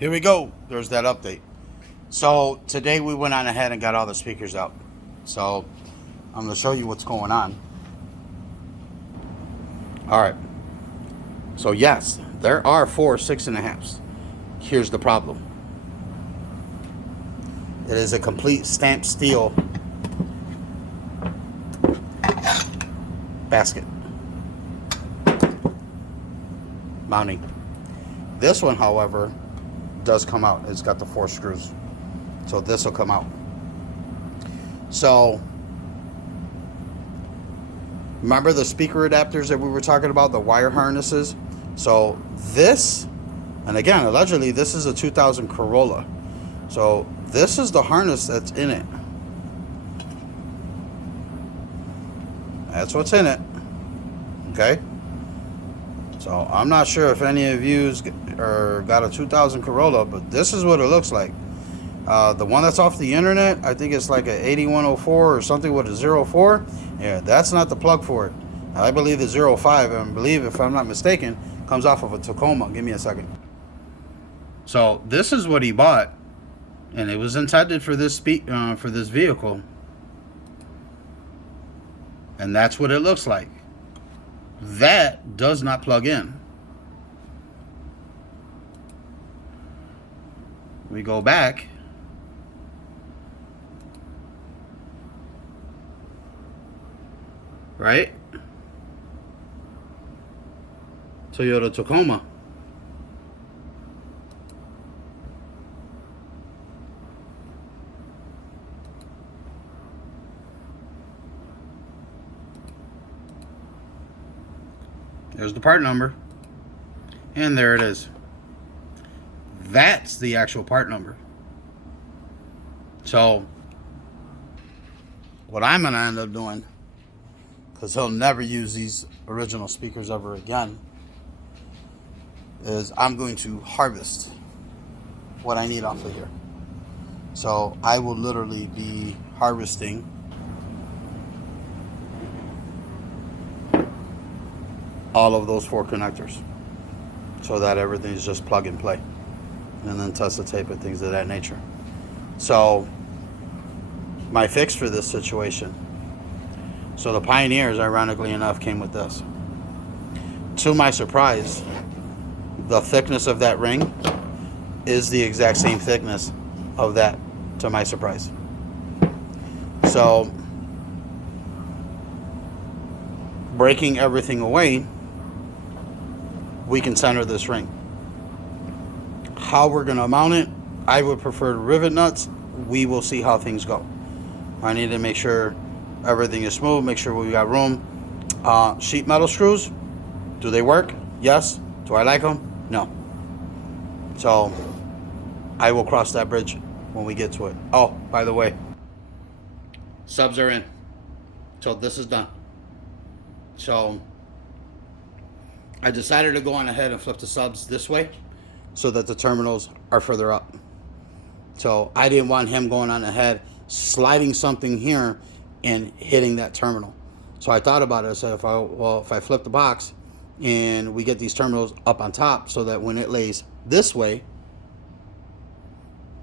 Here we go. There's that update. So today we went on ahead and got all the speakers out. So I'm going to show you what's going on. All right. So yes, there are 4 6.5s. Here's the problem. It is a complete stamped steel basket mounting. This one, however, does come out. It's got the 4 screws. So this will come out. So remember the speaker adapters that we were talking about, the wire harnesses? So this, and again, allegedly this is a 2000 Corolla. So this is the harness that's in it. That's what's in it. Okay? So I'm not sure if any of you got a 2000 Corolla, but this is what it looks like. The one that's off the internet, I think it's like a 8104 or something with a 04. Yeah, that's not the plug for it. I believe the 05, and I believe, if I'm not mistaken, comes off of a Tacoma. Give me a second. So this is what he bought, and it was intended for this vehicle, and that's what it looks like. That does not plug in. We go back. Right? Toyota Tacoma. There's the part number. And there it is. That's the actual part number. So what I'm going to end up doing, because he'll never use these original speakers ever again, is I'm going to harvest what I need off of here. So I will literally be harvesting all of those 4 connectors so that everything's just plug and play, and then test the tape and things of that nature. So my fix for this situation, so the Pioneers, ironically enough, came with this. To my surprise, the thickness of that ring is the exact same thickness of that, to my surprise. So breaking everything away, we can center this ring. How we're going to mount it, I would prefer rivet nuts. We will see how things go. I need to make sure everything is smooth, make sure we got room. Sheet metal screws, do they work? Yes. Do I like them? No. So I will cross that bridge when we get to it. Oh, by the way, subs are in. So this is done. So I decided to go on ahead and flip the subs this way so that the terminals are further up. So I didn't want him going on ahead, sliding something here and hitting that terminal. So I thought about it. I said, if I flip the box and we get these terminals up on top so that when it lays this way,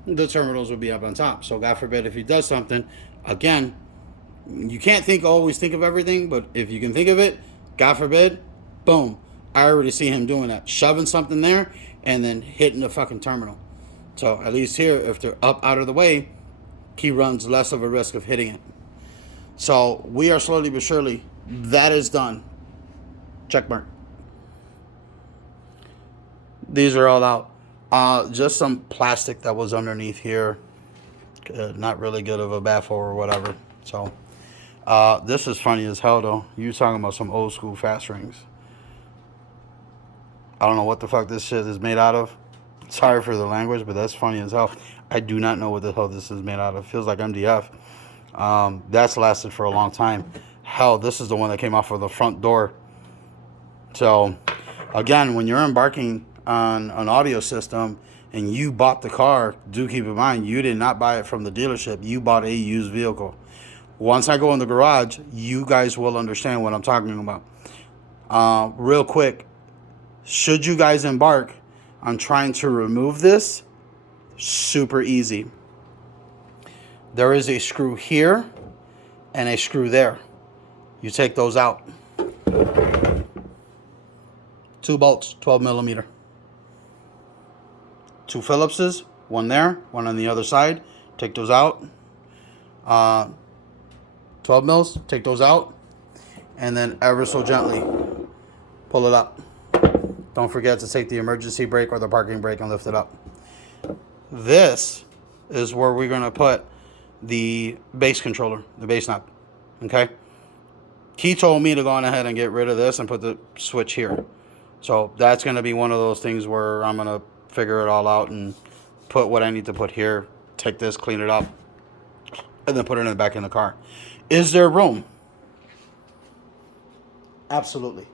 the terminals will be up on top. So God forbid if he does something, again, you can't always think of everything, but if you can think of it, God forbid, boom. I already see him doing that, shoving something there and then hitting the fucking terminal. So at least here, if they're up out of the way, he runs less of a risk of hitting it. So we are slowly but surely, that is done. Check mark. These are all out. Just some plastic that was underneath here. Not really good of a baffle or whatever. So this is funny as hell though. You talking about some old school fast rings. I don't know what the fuck this shit is made out of. Sorry for the language, but that's funny as hell. I do not know what the hell this is made out of. Feels like MDF. That's lasted for a long time. Hell, this is the one that came off of the front door. So, again, when you're embarking on an audio system and you bought the car, do keep in mind, you did not buy it from the dealership. You bought a used vehicle. Once I go in the garage, you guys will understand what I'm talking about. Real quick, should you guys embark on trying to remove this, Super easy. There is a screw here and a screw there. You take those out. 2 bolts, 12 millimeter. 2 Phillipses, one there, one on the other side. Take those out. 12 mils, take those out. And then ever so gently pull it up. Don't forget to take the emergency brake or the parking brake and lift it up. This is where we're going to put the base controller, the base knob. Okay? He told me to go on ahead and get rid of this and put the switch here. So that's going to be one of those things where I'm going to figure it all out and put what I need to put here. Take this, clean it up, and then put it in the back in the car. Is there room? Absolutely.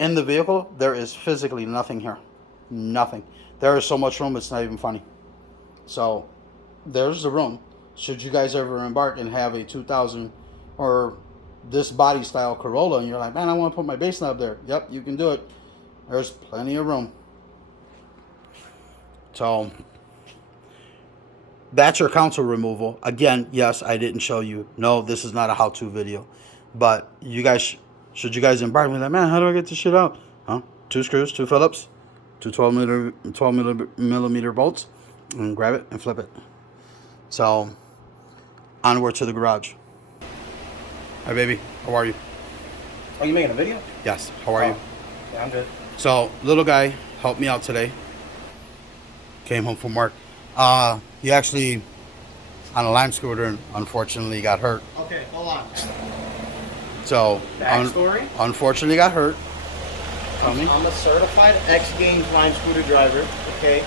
In the vehicle, there is physically nothing here. Nothing. There is so much room, it's not even funny. So there's the room. Should you guys ever embark and have a 2000 or this body style Corolla and you're like, man, I want to put my base knob there. Yep, you can do it. There's plenty of room. So that's your counsel removal. Again, yes, I didn't show you. No, this is not a how-to video. But you guys, should you guys embark with that, man, how do I get this shit out? Huh? 2 screws, 2 Phillips, 2 12 millimeter bolts, and grab it and flip it. So onward to the garage. Hi, baby. How are you? Oh, you making a video? Yes. How are you? Yeah, I'm good. So little guy helped me out today. Came home from work. He actually, on a Lime scooter, and unfortunately got hurt. Okay, hold on. So, backstory? Unfortunately got hurt. Tell me. I'm a certified X Games Lime scooter driver, okay?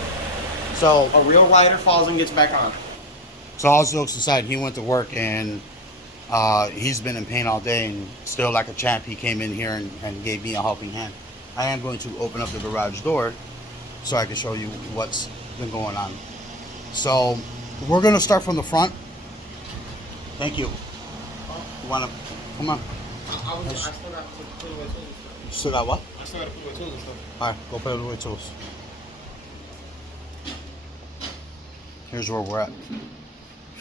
So, a real rider falls and gets back on. So all jokes aside, he went to work and he's been in pain all day, and still like a champ, he came in here and gave me a helping hand. I am going to open up the garage door so I can show you what's been going on. So we're going to start from the front. Thank you. You want to, come on. I still got to put away tools. You still got what? I still got to put away tools and stuff. All right, go put away tools. Here's where we're at.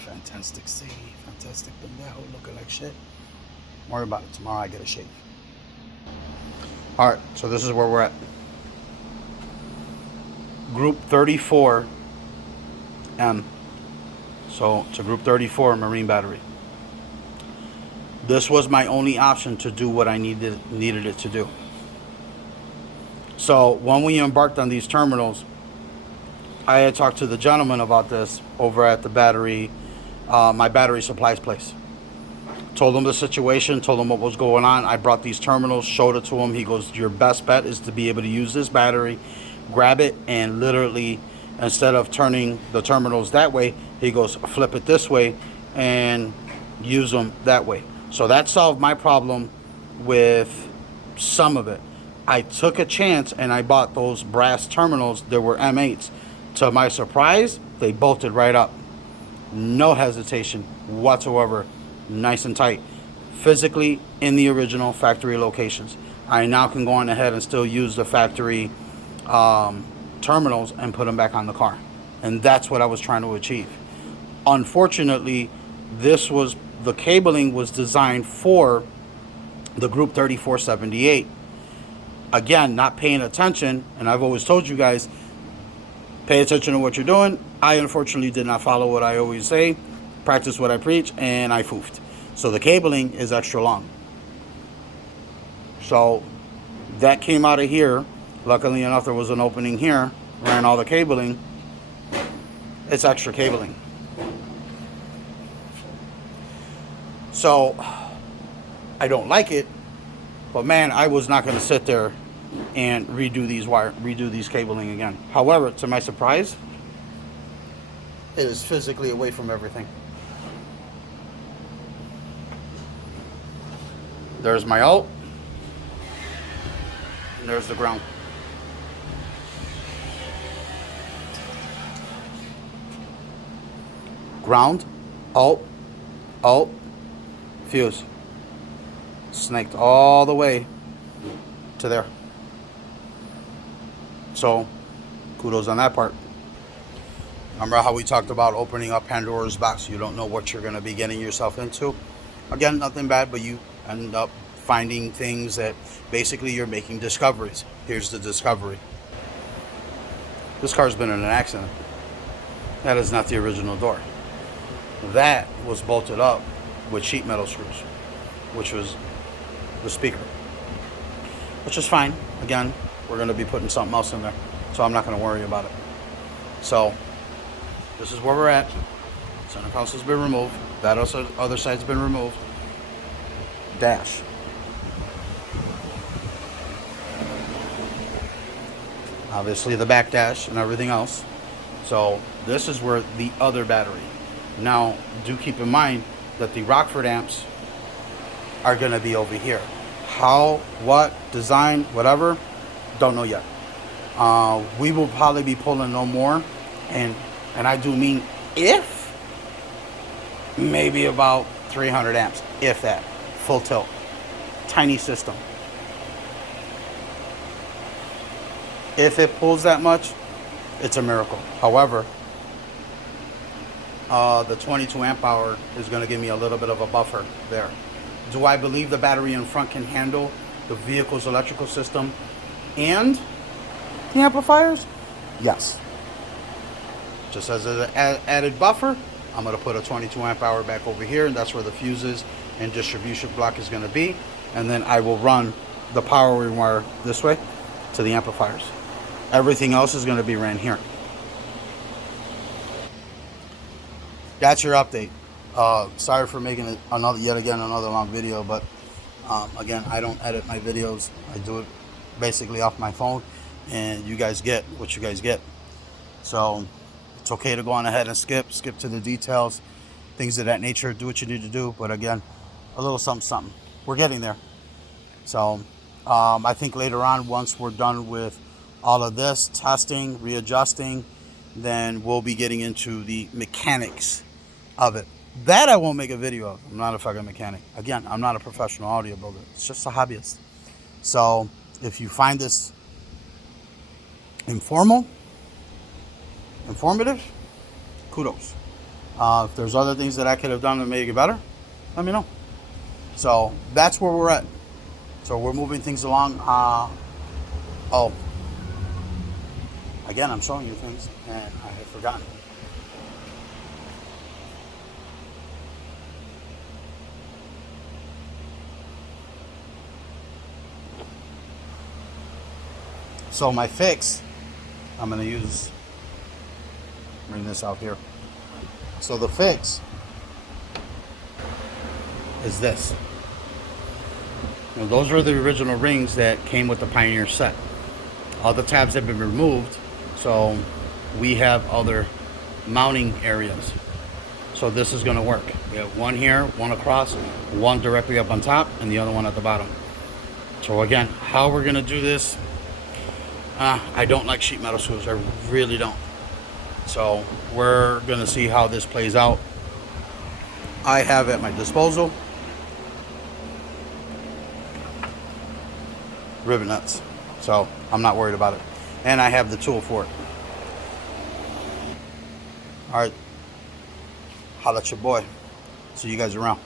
Fantastic sea, fantastic pendejo, looking like shit. Don't worry about it. Tomorrow I get a shave. All right, so this is where we're at. Group 34M. So it's a Group 34 marine battery. This was my only option to do what I needed it to do. So when we embarked on these terminals, I had talked to the gentleman about this over at the battery, my battery supplies place. Told him the situation, told him what was going on. I brought these terminals, showed it to him. He goes, your best bet is to be able to use this battery, grab it, and literally, instead of turning the terminals that way, he goes, flip it this way and use them that way. So that solved my problem with some of it. I took a chance and I bought those brass terminals. There were M8s. To my surprise, they bolted right up. No hesitation whatsoever. Nice and tight. Physically in the original factory locations. I now can go on ahead and still use the factory terminals and put them back on the car. And that's what I was trying to achieve. Unfortunately, the cabling was designed for the Group 3478. Again, not paying attention, and I've always told you guys, pay attention to what you're doing. I unfortunately did not follow what I always say, practice what I preach, and I foofed. So the cabling is extra long. So that came out of here. Luckily enough, there was an opening here. Ran all the cabling. It's extra cabling. So I don't like it, but man, I was not going to sit there and redo these cabling again. However, to my surprise, it is physically away from everything. There's my out, and there's the ground. Ground, out, fuse. Snaked all the way to there. So, kudos on that part. Remember how we talked about opening up Pandora's box? You don't know what you're going to be getting yourself into. Again, nothing bad, but you end up finding things that basically you're making discoveries. Here's the discovery. This car's been in an accident. That is not the original door. That was bolted up with sheet metal screws, which was the speaker, which is fine. Again, we're going to be putting something else in there, so I'm not going to worry about it. So this is where we're at. Center console's been removed. That other side's been removed. Dash. Obviously the back dash and everything else. So this is where the other battery. Now, do keep in mind that the Rockford amps are going to be over here. How, what, design, whatever, don't know yet. We will probably be pulling no more, and I do mean if, maybe about 300 amps, if that, full tilt, tiny system. If it pulls that much, it's a miracle. However, the 22 amp hour is going to give me a little bit of a buffer there. Do I believe the battery in front can handle the vehicle's electrical system and the amplifiers? Yes. Just as an added buffer, I'm going to put a 22 amp hour back over here, and that's where the fuses and distribution block is going to be. And then I will run the power wire this way to the amplifiers. Everything else is going to be ran here. That's your update. Sorry for making it yet again another long video, but again, I don't edit my videos. I do it basically off my phone, and you guys get what you guys get. So it's okay to go on ahead and skip to the details, things of that nature. Do what you need to do, but again, a little something. We're getting there. So I think later on, once we're done with all of this testing, readjusting, then we'll be getting into the mechanics of it. That I won't make a video of. I'm not a fucking mechanic. Again, I'm not a professional audio builder. It's just a hobbyist. So if you find this informative, kudos. If there's other things that I could have done to make it better, let me know. So that's where we're at. So we're moving things along. Again, I'm showing you things, and I have forgotten. So my fix, I'm going to bring this out here. So the fix is this. Now, those were the original rings that came with the Pioneer set. All the tabs have been removed. So we have other mounting areas. So this is going to work. We have one here, one across, one directly up on top, and the other one at the bottom. So again, how we're going to do this, I don't like sheet metal screws. I really don't. So we're going to see how this plays out. I have at my disposal rivet nuts. So I'm not worried about it. And I have the tool for it. All right. Holla at your boy. See you guys around.